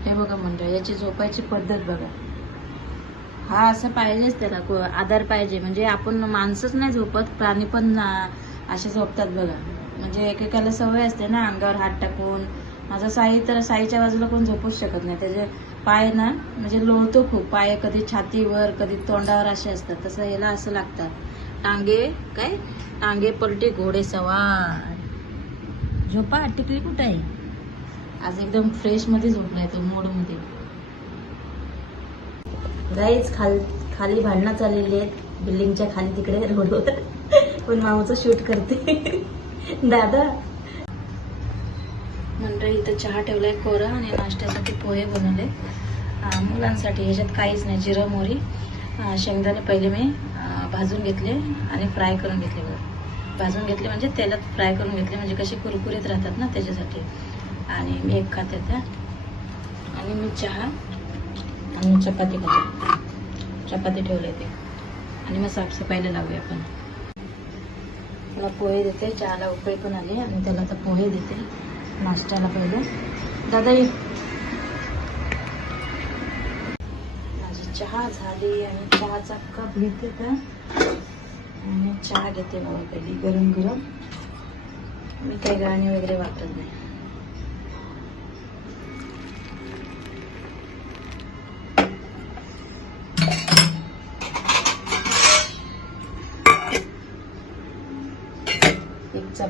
हे बघा मंडळ याची झोपायची पद्धत बघा. हा असं पाहिजेच त्याला आधार पाहिजे. म्हणजे आपण माणसंच नाही झोपत प्राणी पण ना- असे झोपतात बघा. म्हणजे एकेकाला सवय असते ना अंगावर हात टाकून. माझा साई तर साईच्या बाजूला कोण झोपूच शकत नाही. त्याचे पाय ना म्हणजे लोळतो खूप. पाय कधी छातीवर कधी तोंडावर असे असतात. तसं याला असं लागतं टांगे काय? टांगे पलटी घोडे सवार. झोपा टिकली कुठं आहे? आज एकदम फ्रेशमध्ये झोपलाय तो मोडमध्ये. गाईच खाल खाली भांडणं चाललेली आहेत. बिल्डिंगच्या खाली तिकडे रोडवर पण मामाचं शूट करते. दादा? मंडळी इथं चहा ठेवलाय कोरा आणि नाश्त्यासाठी पोहे बनवले. मुलांसाठी ह्याच्यात काहीच नाही जिरं मोरी शेंगदाणे पहिले मी भाजून घेतले आणि फ्राय करून घेतले भाजून घेतले म्हणजे तेलात फ्राय करून घेतले म्हणजे कसे कुरकुरीत राहतात ना त्याच्यासाठी. आणि मी एक खाते त्या आणि मी चहा आणि चपाती खाते. चपाती ठेवले ते. आणि मग साफसफाईला लावूया आपण. त्याला पोहे देते चहाला उकळी पण आली आणि त्याला आता पोहे देते. नाश्त्याला पहिले. दादा ये. माझी चहा झाली आणि चहाचा कप घेते तर आणि चहा घेते बाबा पहिली गरम गरम मी काही गाणी वगैरे वापरत नाही.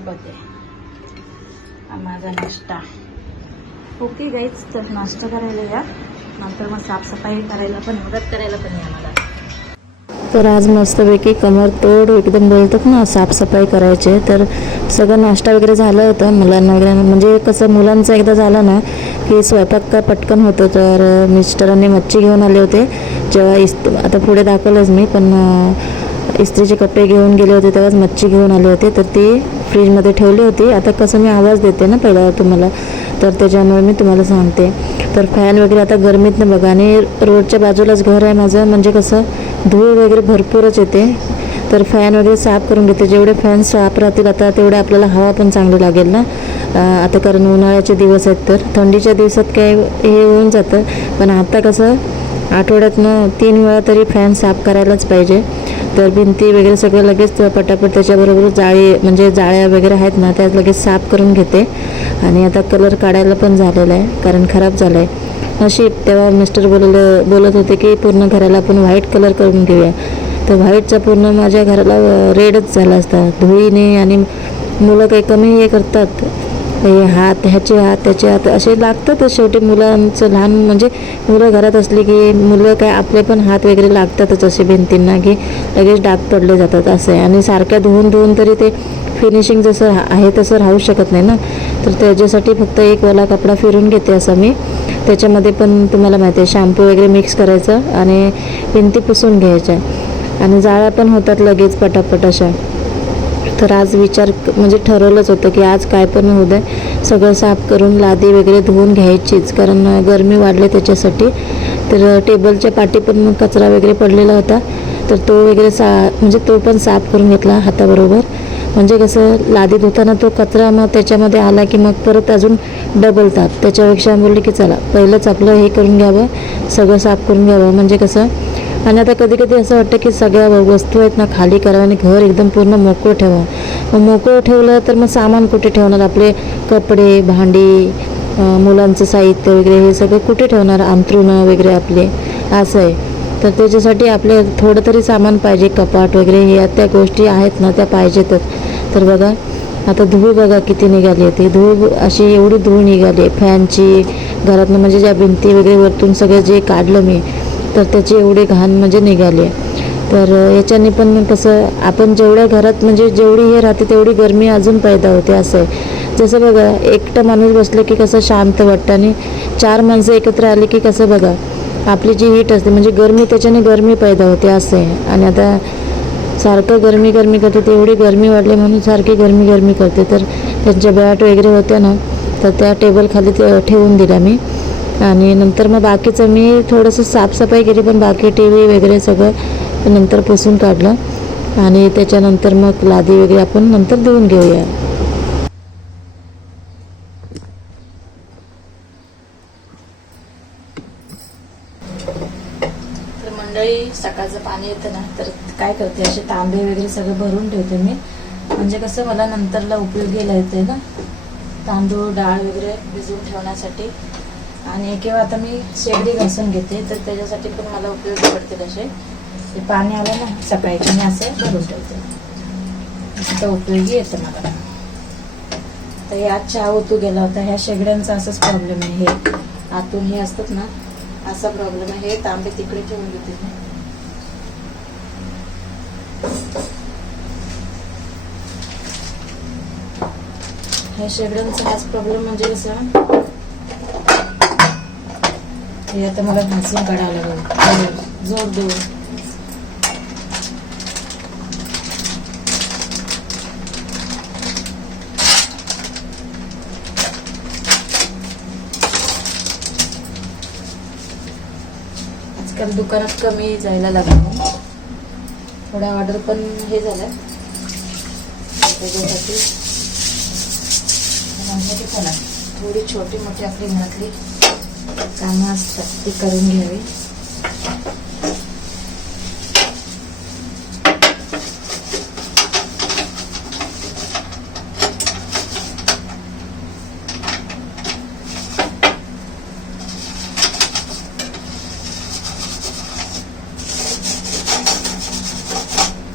एक हा माझा नाश्ता. ओके गाईच तर नाश्ता करायला या. नंतर मग साफसफाई करायला पण मदत करायला पण या मला. तर आज मस्तपैकी कमर तोड एकदम बोलतात ना साफसफाई करायचे. तर सगळं नाश्ता वगैरे झालं होतं मुलांना वगैरे. म्हणजे कसं मुलांचं एकदा झालं ना की स्वयंपाक का पटकन होतं तर मिस्टरांनी मच्छी घेऊन आले होते. जेव्हा इस आता पुढे दाखवलंच मी पण इस्त्रीचे कपडे घेऊन गेले होते तेव्हाच मच्छी घेऊन आले होते तर ती फ्रीजमध्ये ठेवली होती. आता कसं मी आवाज देते ना पहिला तुम्हाला तर त्याच्यामुळे मी तुम्हाला सांगते. तर फॅन वगैरे आता गरमीतनं बघा आणि रोडच्या बाजूलाच घर आहे माझं म्हणजे कसं धूळ वगैरे भरपूरच येते. तर फॅन वगैरे साफ करून घेते. जेवढे फॅन साफ राहतील आता तेवढे आपल्याला हवा पण चांगली लागेल ना. आता कारण उन्हाळ्याचे दिवस आहेत तर. थंडीच्या दिवसात काय हे होऊन जातं. पण आता कसं आठवड्यातनं तीन वेळा तरी फॅन साफ करायलाच पाहिजे. तर भिंती वगैरे सगळं लगेच पटापट त्याच्याबरोबर जाळी म्हणजे जाळ्या वगैरे आहेत ना त्या लगेच साफ करून घेते. आणि आता कलर काढायला पण झालेला आहे कारण खराब झाला आहे नशीब तेव्हा मिस्टर बोललं बोलत होते की पूर्ण घराला आपण व्हाईट कलर करून घेऊया. तर व्हाईटचा पूर्ण माझ्या घराला रेडच झाला असता. धुळीने आणि मुलं काही कमी हे करतात. हे हात ह्याचे हात त्याचे हात असे लागतातच शेवटी मुलांचं लहान म्हणजे मुलं घरात असली की मुलं काय आपले पण हात वगैरे लागतातच असे भिंतींना की लगेच डाग पडले जातात असं. आहे आणि सारख्या धुवून धुवून तरी ते फिनिशिंग जसं आहे तसं राहू शकत नाही ना. तर त्याच्यासाठी फक्त एक वाला कपडा फिरून घेते असं मी. त्याच्यामध्ये पण तुम्हाला माहिती आहे शॅम्पू वगैरे मिक्स करायचं आणि भिंती पुसून घ्यायच्या. आणि जाळ्या पण होतात लगेच पटापट अशा. तर आज विचार म्हणजे ठरवलंच होतं की आज काय पण होऊ दे. सगळं साफ करून लादी वगैरे धुवून घ्यायचीच. कारण गरमी वाढले त्याच्यासाठी. तर टेबलच्या पाठी पण कचरा वगैरे पडलेला होता. तर तो वगैरे सा म्हणजे तो पण साफ करून घेतला हाताबरोबर. म्हणजे कसं लादी धुताना तो कचरा मग त्याच्यामध्ये आला की मग परत अजून डबल ताप त्याच्यापेक्षा बोलले की चला पहिलंच आपलं हे करून घ्यावं. सगळं साफ करून घ्यावं. म्हणजे कसं आणि आता कधी कधी असं वाटतं की सगळ्या व- वस्तू आहेत ना खाली करावं आणि घर एकदम पूर्ण मोकळं ठेवा मग मोकळं ठेवलं तर मग सामान कुठे ठेवणार? आपले कपडे भांडी मुलांचं साहित्य वगैरे हे सगळं कुठे ठेवणार? अंथरुणं वगैरे आपले. असं आहे. तर त्याच्यासाठी आपले थोडं तरी सामान पाहिजे कपाट वगैरे हे त्या गोष्टी आहेत ना त्या पाहिजेतच. तर बघा आता धूळ बघा किती निघाली आहे. ती धूळ अशी एवढी धूळ निघाली आहे. फॅनची घरातनं म्हणजे ज्या भिंती वगैरे वरतून सगळं जे काढलं मी तर त्याची एवढी घाण म्हणजे निघाली. तर याच्याने पण कसं आपण जेवढ्या घरात म्हणजे जेवढी हे राहते तेवढी गरमी अजून पैदा होते असं आहे. जसं बघा एकटं माणूस बसलं की कसं शांत वाटतं आणि चार माणसं एकत्र आली की कसं बघा आपली जी हीट असते म्हणजे गरमी त्याच्याने गरमी पैदा होते असं आहे. आणि आता सारखं गरमी गरमी करते तेवढी गरमी वाढली म्हणून सारखी गरमी गरमी करते. तर त्यांच्या बॅट वगैरे होत्या ना तर त्या टेबलखाली ते ठेवून दिल्या मी. आणि नंतर मग बाकीचं मी थोडंसं साफसफाई केली पण बाकी टी व्ही वगैरे सगळं नंतर पुसून काढलं. आणि त्याच्यानंतर मग लादी वगैरे आपण नंतर देऊन घेऊया. तर मंडळी सकाळचं पाणी येतं ना तर काय करते असे तांबे वगैरे सगळं भरून ठेवते मी. म्हणजे कसं मला नंतरला उपयोग गेला येते ना तांदूळ डाळ वगैरे भिजवून ठेवण्यासाठी. आणि किंवा आता मी शेगडी घासून घेते तर त्याच्यासाठी पण मला उपयोगी पडते तसे ते पाणी आलं ना सकाळी मी असं भरून ठेवते. असं तर उपयोगी येतं मला. तर हे आज चहा ओतू गेला होता ह्या शेगड्यांचा असाच प्रॉब्लेम आहे हे. आतून हे असतात ना असा प्रॉब्लेम आहे. हे तांबे तिकडे ठेवून देते मी. ह्या शेगड्यांचा हाच प्रॉब्लेम म्हणजे कसं? हे आता मला घासून काढावं लागेल जोर देऊ आजकाल दुकानात कमी जायला लागलं. थोडा ऑर्डर पण हे झालं त्याच्यासाठी. थोडी छोटी मोठी आपली घरातली कामं असतात ती करून घ्यावी.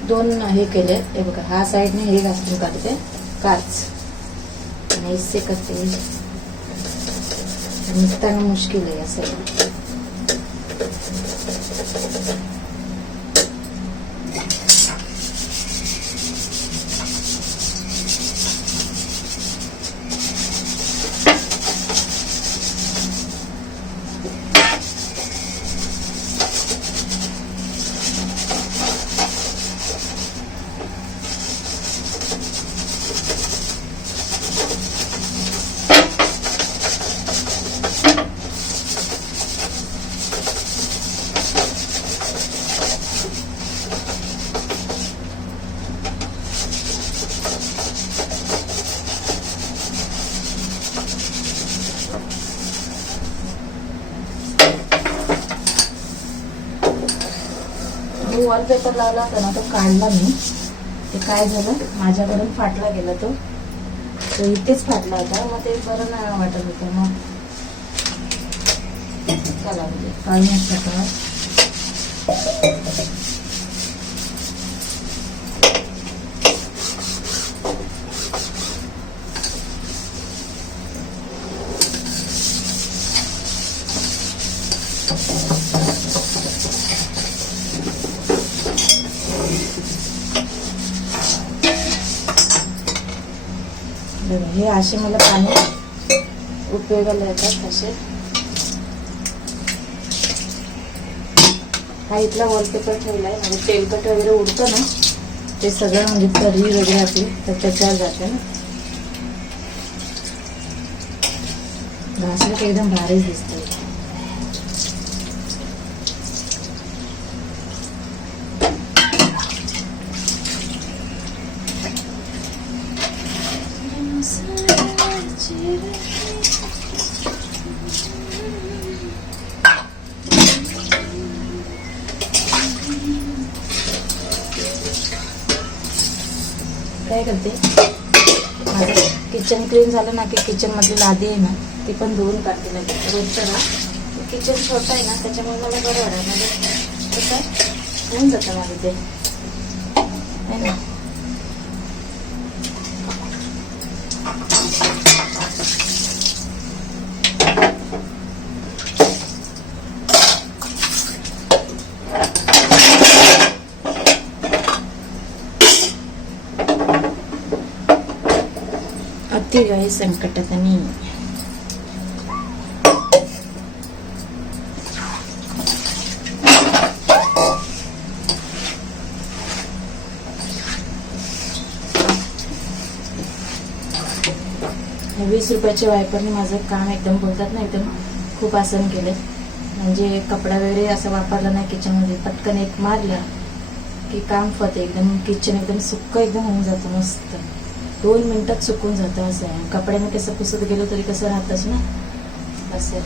दोन हे केले हे बघा हा साईडने हे घासून काढते काच. आणि इससे करते मुश्किल आहे असं जो वॉलपेपर लावला होता ना तो काढला मी. ते काय झालं? माझ्याकडून फाटला गेला तो. तो इथेच फाटला होता. मग ते बरं नाही वाटत होतं. मग चला म्हणजे काढण्यात टाका बघा, हे असे मला पाणी उपयोगाला येतात असे. हा इथला वॉलपेपर ठेवला आहे म्हणजे तेलकट वगैरे उडतं ना ते सगळं म्हणजे तरी वगैरे आपली तर त्याच्यावर जाते ना. घासलं एकदम भारीच दिसतं काय करते माझं किचन क्लीन झालं ना की किचनमधली लादी आहे ना ती पण धुवून काढते. म्हणजे ना रोजच्या ना किचन छोटं आहे ना त्याच्यामुळे मला बरं वाटतं. म्हणजे कसं होऊन जातं माझं ते है ना अतिगाई संकटात वीस रुपयाच्या वायपरने माझं काम एकदम बोलतात ना एकदम खूप आसन केलं म्हणजे कपडा वगैरे असं वापरला नाही किचनमध्ये पटकन एक मारला की काम फत एकदम किचन एकदम सुक्क एकदम होऊन जातं मस्त. दोन मिनिटात सुकून जातं असं आहे. कपड्याने कसं पुसत गेलो तरी कसं राहतच ना? असं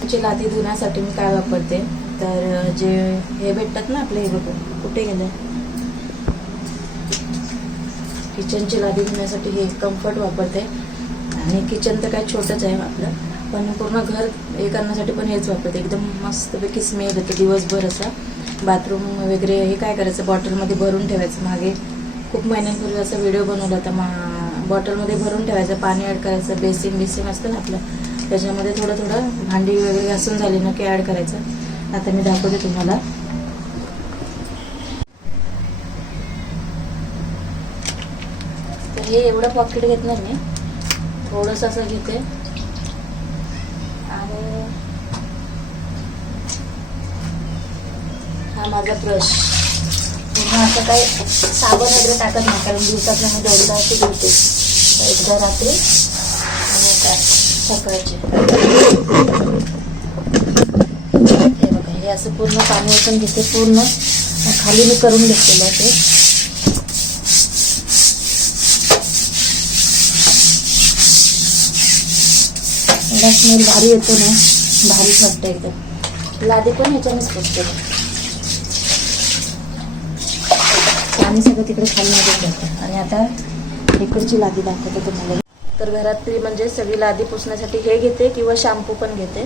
तुमची लादी धुण्यासाठी मी काय वापरते? तर जे हे भेटतात ना आपले हे बघ. कुठे गेले? किचनची लादी धुण्यासाठी हे कम्फर्ट वापरते. आणि किचन तर काय छोटंच आहे आपलं. पण पूर्ण घर हे करण्यासाठी पण हेच वापरते. एकदम मस्तपैकी स्मेल येतो दिवसभर असा. बाथरूम वगैरे हे काय करायचं? बॉटलमध्ये भरून ठेवायचं. मागे खूप महिन्यांपूर्वी असा व्हिडिओ बनवला होता. मा बॉटलमध्ये भरून ठेवायचं पाणी ॲड करायचं बेसिन बेसिन असतं ना आपलं. त्याच्यामध्ये थोडं थोडं भांडी वगैरे घासून झाली ना की ॲड करायचं. आता मी दाखवते तुम्हाला. तर हे एवढं पॉकेट घेतलं मी. थोडंसं असं घेते. आणि हा माझा ब्रश पूर्ण असं काही साबण वगैरे टाकत नाही कारण दिवसातल्या मी म्हणजे दोनदा अशी धुते एकदा रात्री आणि आता सकाळची. हे बघा हे असं पूर्ण पाणी ओतून घेते पूर्ण. खाली मी करून घेतलेलं ते. स्मेल भारी येतो ना भारीच वाटतं एकदम. लादी पण ह्याच्यानेच पुसते आम्ही सगळं तिकडे खाली निघून जातो आणि आता इकडची लादी दाखवते तुम्हाला. तर घरातली म्हणजे सगळी लादी पुसण्यासाठी हे घेते किंवा शॅम्पू पण घेते.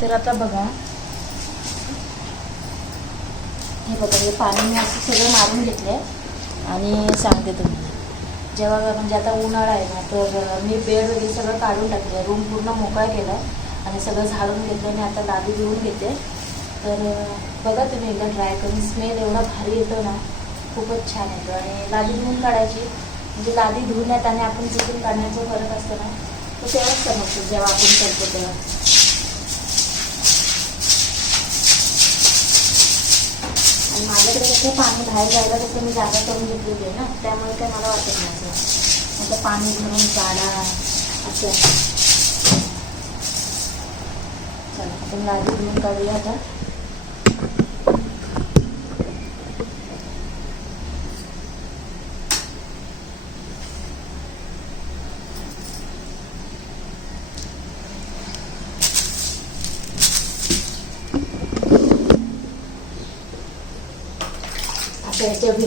तर आता बघा. हे बघा हे पाणी मी असं सगळं मारून घेतले आणि सांगते तुम्हाला. जेव्हा म्हणजे आता उन्हाळा आहे ना तर मी बेड वगैरे सगळं काढून टाकले रूम पूर्ण मोकळा केला आणि सगळं झाडून घेतलं आणि आता लादी घेऊन घेते. तर बघा तुम्ही एकदा ट्राय करून. स्मेल एवढा भारी येतो ना. खूपच छान येतो. आणि लादी धुवून काढायची. म्हणजे लादी धुण्यात आणि आपण तिथून काढण्याचा फरक असतो ना तो तेव्हाच समजतो जेव्हा आपण करतो तेव्हा. आणि माझ्याकडे कसं पाणी बाहेर जायला कसं मी जागा करून घेतलेली आहे ना त्यामुळे काय मला वाटत नाही असं. आता पाणी भरून काढा असं. चला आपण लादी धुवून काढूया आता.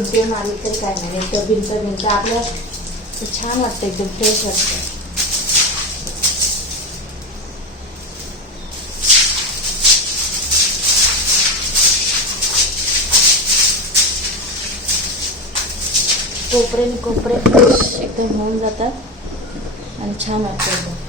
आता मारली भिंतीवर तरी काय नाही. एकतर भिंत भिंत. आपल्या छान वाटतं एकदम फ्रेश वाटतं कोपरे कोपरे फ्रेश एकदम होऊन जातात. आणि छान वाटतं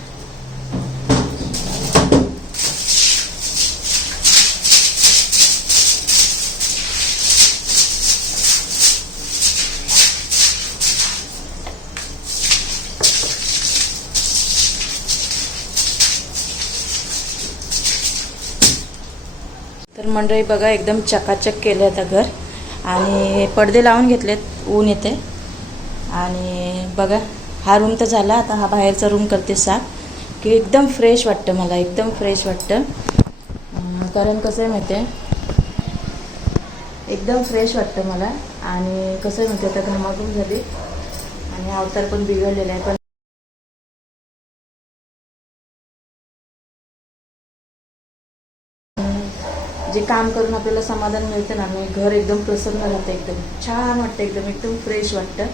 मंडळी बघा एकदम चकाचक केलं आता घर. आणि पडदे लावून घेतलेत ऊन येते आणि बघा हा रूम तर झाला आता हा बाहेरचा रूम करते साफ की एकदम फ्रेश वाटतं मला एकदम फ्रेश वाटतं. कारण कसं आहे माहिती आहे एकदम फ्रेश वाटतं मला. आणि कसं आहे माहिती आहे, आता घामाघूम झाली. आणि अवतार पण बिघडलेला आहे पण जे काम करून आपल्याला समाधान मिळतं ना मी घर एकदम प्रसन्न राहतं एकदम. छान वाटतं एकदम एकदम फ्रेश वाटतं.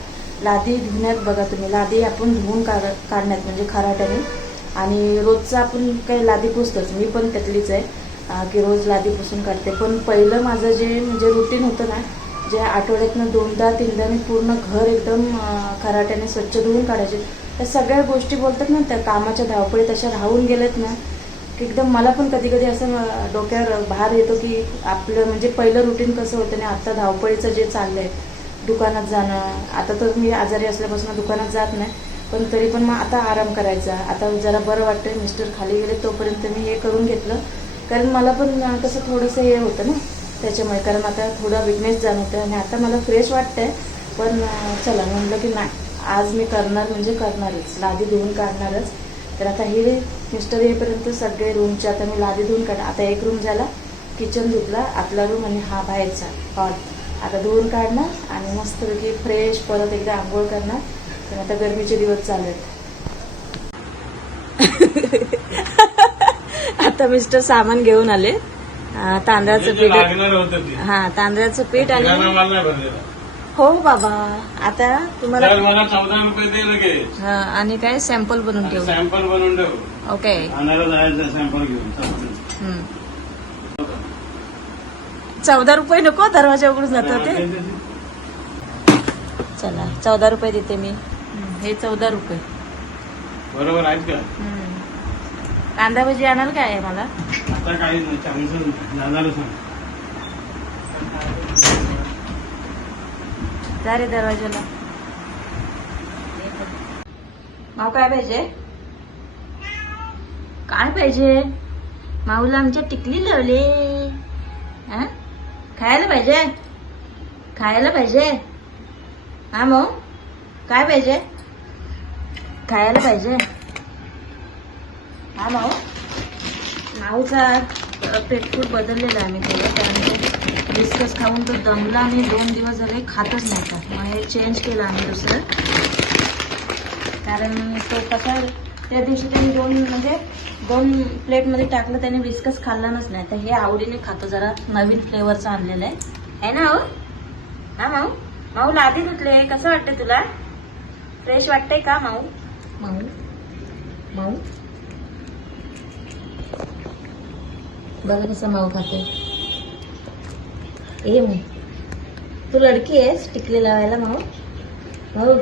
लादी धुण्यात बघा तुम्ही लादी आपण धुवून काढ काढण्यात म्हणजे खराट्याने आणि रोजचं आपण काही लादी पुसतोच मी पण त्यातलीच आहे. की रोज लादी पुसून काढते. पण पहिलं माझं जे म्हणजे रुटीन होतं ना जे आठवड्यातनं दोनदा तीनदा मी पूर्ण घर एकदम खराट्याने स्वच्छ धुवून काढायचे. त्या सगळ्या गोष्टी बोलतात ना त्या कामाच्या धावपळीत अशा राहून गेल्यात ना एकदम मला पण कधी कधी असं डोक्यावर भार येतो की आपलं म्हणजे पहिलं रुटीन कसं होतं आणि आत्ता धावपळीचं जे चाललं आहे दुकानात जाणं. आता तर मी आजारी असल्यापासून दुकानात जात नाही पण तरी पण मग आता आराम करायचा. आता जरा बरं वाटतं मिस्टर खाली गेले तोपर्यंत मी हे करून घेतलं. कारण मला पण कसं थोडंसं हे होतं ना त्याच्यामुळे. कारण आता थोडा विकनेस जाणवतं आणि आता मला फ्रेश वाटतंय. पण चला म्हणलं की नाही आज मी करणार म्हणजे करणारच. लादी धुवून काढणारच. तर आता हे मिस्टर येईपर्यंत सगळे रूमचे आता मी लादी धुवून काढ आता एक रूम झाला. किचन धुतला आतला रूम आणि हा बाहेरचा हॉल आता धुवून काढणार आणि मस्तपैकी फ्रेश परत एकदा आंघोळ करणार. तर आता गरमीचे दिवस चालू आहेत. आता मिस्टर सामान घेऊन आले. तांदळाचं पीठ हा तांदळाचं पीठ आणि हो बाबा आता तुम्हाला मला चौदा रुपये दे लगेच. हा, आणि काय सॅम्पल बनवून ठेवू? सॅम्पल बनवून ठेव. ओके. आणायला जायचं सॅम्पल घेऊन. चल. चौदा रुपये नको दरवाजा उघडून जातो ते चला चौदा रुपये देते मी. हम्म, हे चौदा रुपये. बरोबर आहेत का? हम्म. कांदा भजी आणाल काय मला आता काही नाही दादाला सांग. जा रे दरवाजाला. माऊ काय पाहिजे? काय पाहिजे? माऊला आमच्या टिकली लावले. हा? खायला पाहिजे? खायला पाहिजे? हा माऊ? काय पाहिजे? खायला पाहिजे. हा माऊ? माऊचा पेट खूप बदललेला आम्ही त्याला त्यानंतर. बिस्कस खाऊन तो दमला आणि दोन दिवस झाले खातच नव्हता मग हे चेंज केलं आम्ही दुसरं. कारण तो कसा त्या दिवशी त्यांनी दोन म्हणजे दोन प्लेटमध्ये टाकलं त्याने बिस्कस खाल्लाच नाही. तर हे आवडीने खातो जरा नवीन फ्लेवरचं आणलेलं आहे. है ना हो? हा माऊ? माऊ लादी धुतले कसं वाटतं तुला? फ्रेश वाटतंय का माऊ? माऊ? माऊ? बघा कसं माऊ खाते ए मग तू लडकी आहेस टिकली लावायला माऊ. भाऊ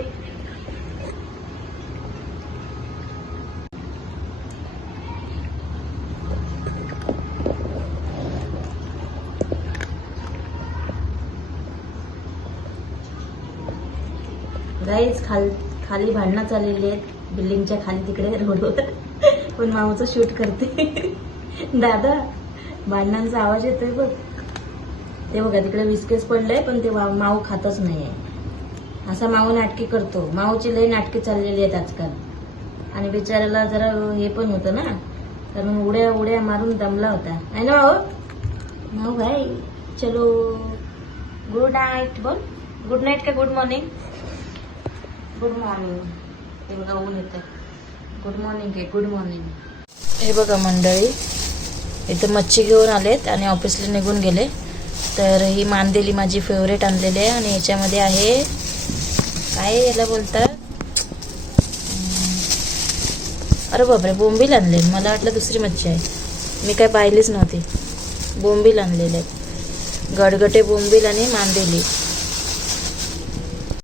गाईच खाल खाली भांडणं चाललेली आहेत. बिल्डिंगच्या खाली तिकडे रोडवर पण माऊचं शूट करते. दादा भांडणांचा आवाज येतोय बघ. ते बघा तिकडे विस्केस पडलंय पण ते माऊ खातच नाहीये. असा माऊ नाटकी करतो. माऊची लई नाटकी चाललेली आहेत आजकाल. आणि बिचाऱ्याला जरा हे पण होतं ना. कारण उड्या उड्या मारून दमला होता. आहे ना माऊ? माऊ भाई चलो. गुड नाईट बोल. गुड नाईट का गुड मॉर्निंग गुड मॉर्निंग हे बघा ऊन येतं गुड मॉर्निंग आहे गुड मॉर्निंग हे बघा मंडळी इथं मच्छी घेऊन आलेत आणि ऑफिसला निघून गेले. तर ही मांदेली माझी फेवरेट आणलेली आहे आणि याच्यामध्ये आहे काय याला बोलतात? अरे बापरे बोंबील आणले मला वाटलं दुसरी मच्छी आहे. मी काय पाहिलीच नव्हती. बोंबील आणलेले आहेत. गडगटे बोंबील आणि मांदेली.